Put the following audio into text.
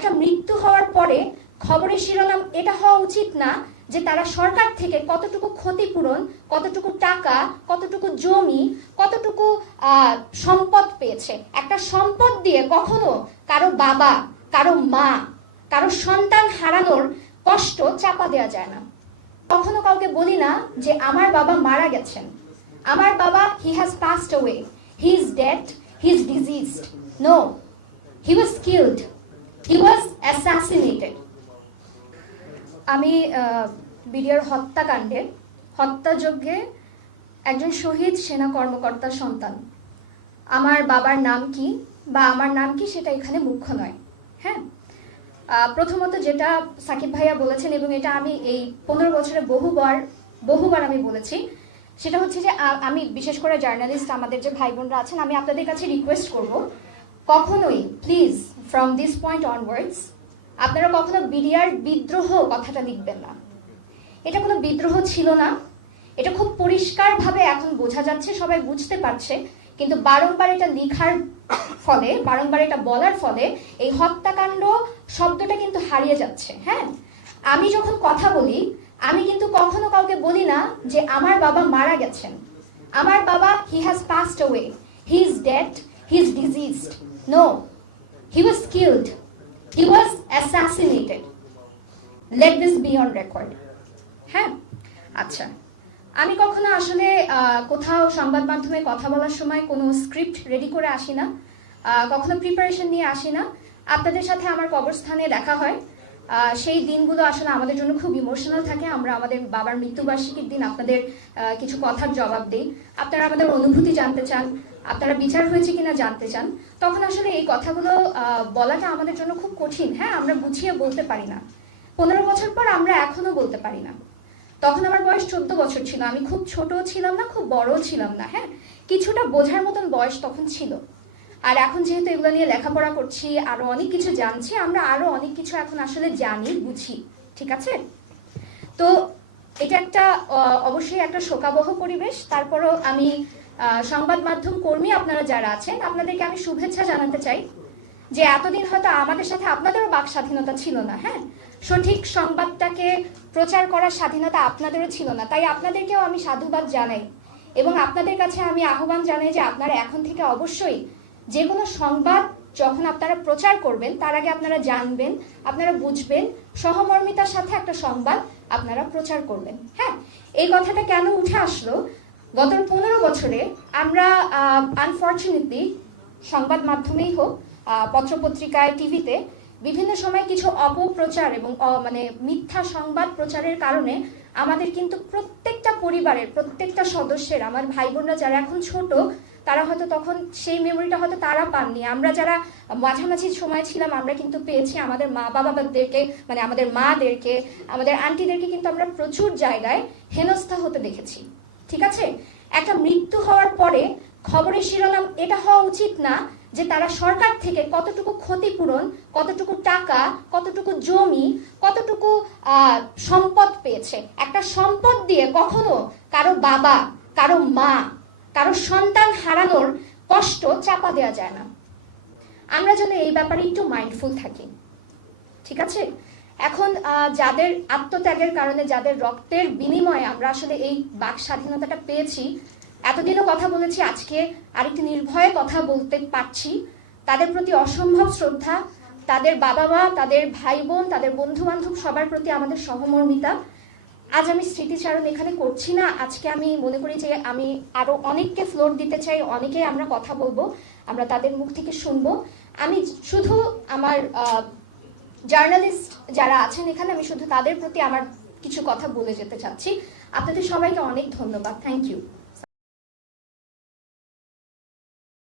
একটা মৃত্যু হওয়ার পরে খবরের শিরোনাম এটা হওয়া উচিত না যে তারা সরকার থেকে কতটুকু ক্ষতিপূরণ, কতটুকু টাকা, কতটুকু জমি, কতটুকু সম্পদ পেয়েছে। একটা সম্পদ দিয়ে কখনো কারো বাবা, কারো মা, কারো সন্তান হারানোর কষ্ট চাপা দেওয়া যায় না। কখনো কাউকে বলি না যে আমার বাবা মারা গেছেন, আমার বাবা he has passed away, he is dead, he is deceased. No, he was killed, he was assassinated. আমি বিডিআর হত্যাকাণ্ডে, হত্যাযজ্ঞে একজন শহীদ সেনা কর্মকর্তার সন্তান। আমার বাবার নাম কি বা আমার নাম কি সেটা এখানে মুখ্য নয়। হ্যাঁ, প্রথমত যেটা সাকিব ভাইয়া বলেছেন, এবং এটা আমি এই 15 বছরে বহুবার আমি বলেছি, সেটা হচ্ছে যে আমি বিশেষ করে জার্নালিস্ট আমাদের যে ভাই বোনরা আছেন, আমি আপনাদের কাছে রিকোয়েস্ট করব, কখনোই please from this point onwards আপনারা কখনো বিডিআর বিদ্রোহ কথাটা লিখবেন না। এটা কোনো বিদ্রোহ ছিল না, এটা খুব পরিষ্কারভাবে এখন বোঝা যাচ্ছে, সবাই বুঝতে পারছে, কিন্তু বারংবার এটা লেখার ফলে, বারংবার এটা বলার ফলে এই হত্যাকাণ্ড শব্দটা কিন্তু হারিয়ে যাচ্ছে। হ্যাঁ, আমি যখন কথা বলি আমি কিন্তু কখনো কাউকে বলি না যে আমার বাবা মারা গেছেন, আমার বাবা he has passed away, he is dead, he is deceased. No, he was killed, he was assassinated. Let this be on record. হ্যাঁ, আচ্ছা, আমি কখনো আসলে কোথাও সংবাদ মাধ্যমে কথা বলার সময় কোনো স্ক্রিপ্ট রেডি করে আসি না, কখনো প্রিপারেশন নিয়ে আসি না। আপনাদের সাথে আমার কবরস্থানে দেখা হয়, সেই দিনগুলো আসলে আমাদের জন্য খুব ইমোশনাল থাকে। আমরা আমাদের বাবার মৃত্যুবার্ষিকীর দিন আপনাদের কিছু কথার জবাব দিই, আপনারা আমাদের অনুভূতি জানতে চান, আপনারা বিচার হয়েছে কিনা জানতে চান। তখন আসলে এই কথাগুলো বলাটা আমাদের জন্য খুব কঠিন। হ্যাঁ, আমরা গুছিয়ে বলতে পারি না। 15 বছর পর আমরা এখনো বলতে পারি না। তখন আমার বয়স 14 বছর ছিল, আমি খুব ছোট ছিলাম না, খুব বড় ছিলাম না। হ্যাঁ, কিছুটা বোঝার মতন বয়স তখন ছিল। আর এখন যেহেতু এগুলো নিয়ে লেখাপড়া করছি, আরো অনেক কিছু জানছি, আমরা আরো অনেক কিছু এখন আসলে জানি, বুঝি। ঠিক আছে, তো এটা একটা অবশ্যই একটা শোকাবহ পরিবেশ। তারপরও আমি সংবাদ মাধ্যম কর্মী আপনারা যারা আছেন, আপনাদেরকে আমি শুভেচ্ছা জানাতে চাই যে এতদিন হয়তো আমাদের সাথে আপনাদেরও বাক স্বাধীনতা ছিল না। হ্যাঁ, সঠিক সংবাদটাকে প্রচার করার স্বাধীনতা আপনাদেরও ছিল না, তাই আপনাদেরকেও আমি সাধুবাদ জানাই এবং আপনাদের কাছে আমি আহ্বান জানাই যে আপনারা এখন থেকে অবশ্যই যে কোনো সংবাদ যখন আপনারা প্রচার করবেন তার আগে আপনারা জানবেন, আপনারা বুঝবেন, সহমর্মিতার সাথে একটা সংবাদ আপনারা প্রচার করবেন। হ্যাঁ, এই কথাটা কেন উঠে আসলো, গত 15 বছরে আমরা আনফর্চুনেটলি সংবাদ মাধ্যমেই হোক, পত্রপত্রিকায়, টিভিতে বিভিন্ন সময় কিছু অপপ্রচার এবং মানে মিথ্যা সংবাদ প্রচারের কারণে আমাদের কিন্তু প্রত্যেকটা পরিবারের প্রত্যেকটা সদস্যের, আমার ভাই বোনরা যারা এখন ছোট তারা হয়তো তখন সেই মেমোরিটা হয়তো তারা পাননি, আমরা যারা মাঝামাঝি সময় ছিলাম আমরা কিন্তু পেয়েছি। আমাদের মা বাবাদেরকে, মানে আমাদের মাদেরকে, আমাদের আন্টিদেরকে কিন্তু আমরা প্রচুর জায়গায় হেনস্থা হতে দেখেছি। ঠিক আছে, একটা মৃত্যু হওয়ার পরে খবরের শিরোনাম এটা হওয়া উচিত না যে তারা সরকার থেকে কতটুকু ক্ষতিপূরণ, কতটুকু টাকা, কতটুকু জমি, কতটুকু সম্পদ পেয়েছে। একটা সম্পদ দিয়ে কখনো কারো বাবা, কারো মা, কারো সন্তান হারানোর কষ্ট চাপা দেওয়া যায় না। আমরা যেন এই ব্যাপারে একটু মাইন্ডফুল থাকি। ঠিক আছে, এখন যাদের আত্মত্যাগের কারণে, যাদের রক্তের বিনিময়ে আমরা আসলে এই বাক স্বাধীনতাটা পেয়েছি, এতদিনও কথা বলেছি, আজকে আরেকটি নির্ভয়ে কথা বলতে পারছি, তাদের প্রতি অসম্ভব শ্রদ্ধা, তাদের বাবা মা, তাদের ভাই বোন, তাদের বন্ধু বান্ধব সবার প্রতি আমাদের সহমর্মিতা। আজ আমি স্মৃতিচারণ এখানে করছি না, আজকে আমি মনে করি যে আমি আরো অনেককে ফ্লোর দিতে চাই, অনেকে আমরা কথা বলবো, আমরা তাদের মুখ থেকে শুনবো। আমি শুধু আমার জার্নালিস্ট যারা আছেন এখানে, আমি শুধু তাদের প্রতি আমার কিছু কথা বলে যেতে চাচ্ছি। আপনাদের সবাইকে অনেক ধন্যবাদ। Thank you.